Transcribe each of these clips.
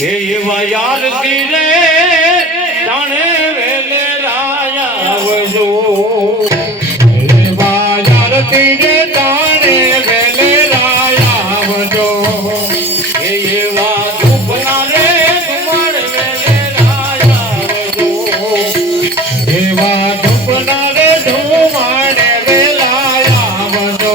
એવા યાર તીરે જાણે વેલે રાયા આવજો એવા યાર તીરે જાણે વેલે રાયા આવજો એવા દુખના રે તમાર વેલે રાયા આવજો એવા દુખના રે ધુમાડે વેલાયા આવજો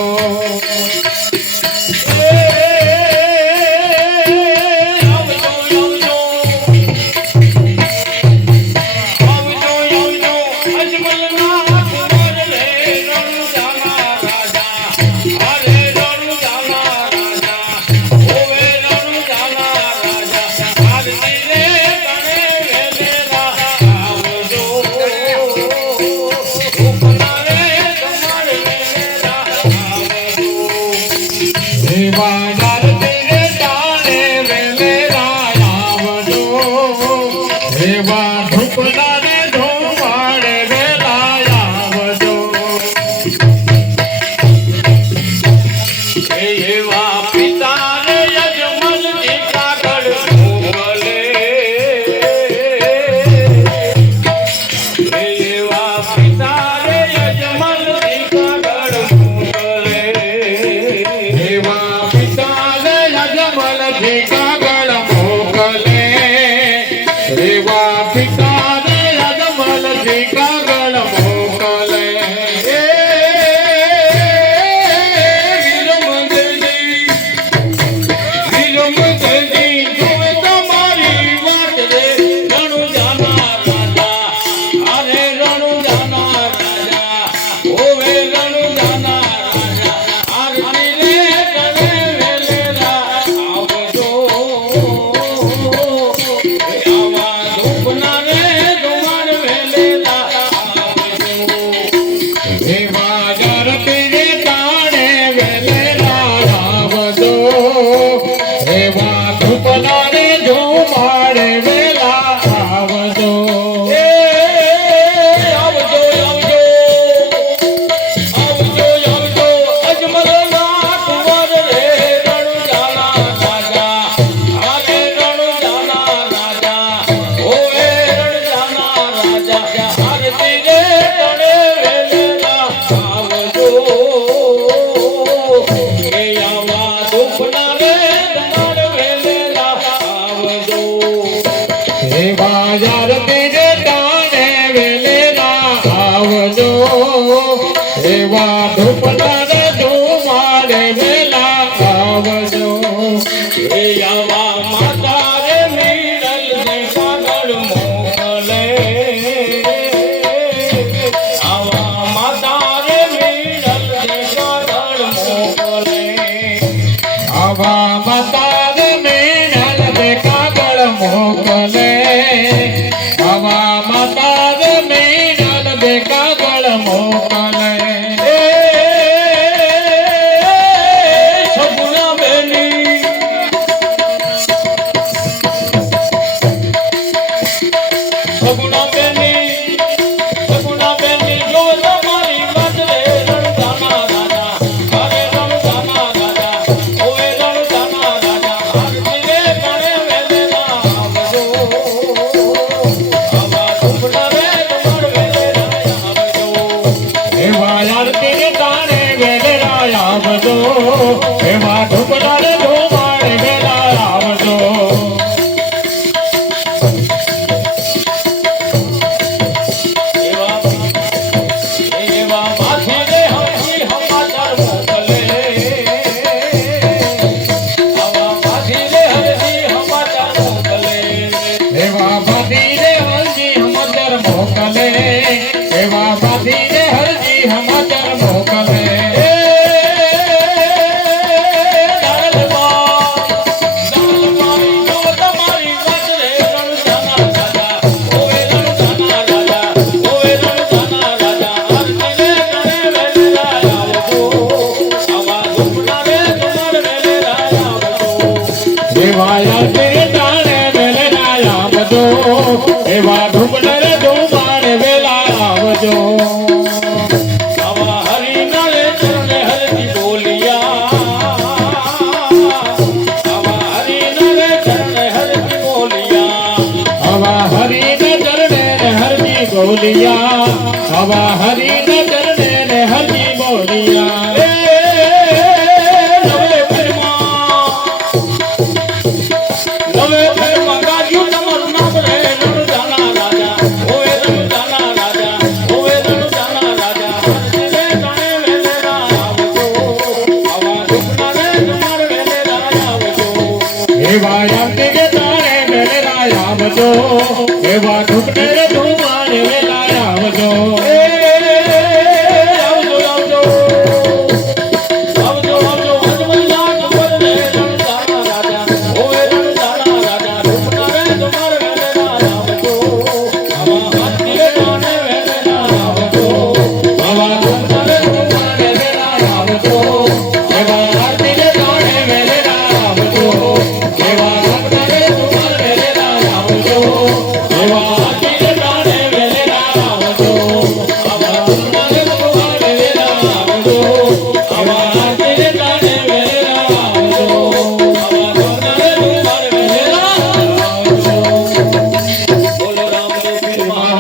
હરી નરે ચરણે હરજી બોલિયા હવા હરી નજરને ને હરી બોલિયા એ નવે ફેરમાં ગાજ્યું તમારું નામ રે રણુજાના રાજા ઓએ રણુજાના રાજા ઓએ રણુજાના રાજા હરજીને તાણે વેલેરા આવજો આવા દુખના રે તમાર વેલેરા આવજો એવા યામની કે તાણે વેલેરા આવજો એવા દુખને રે તમાર વેલેરા આવજો Eva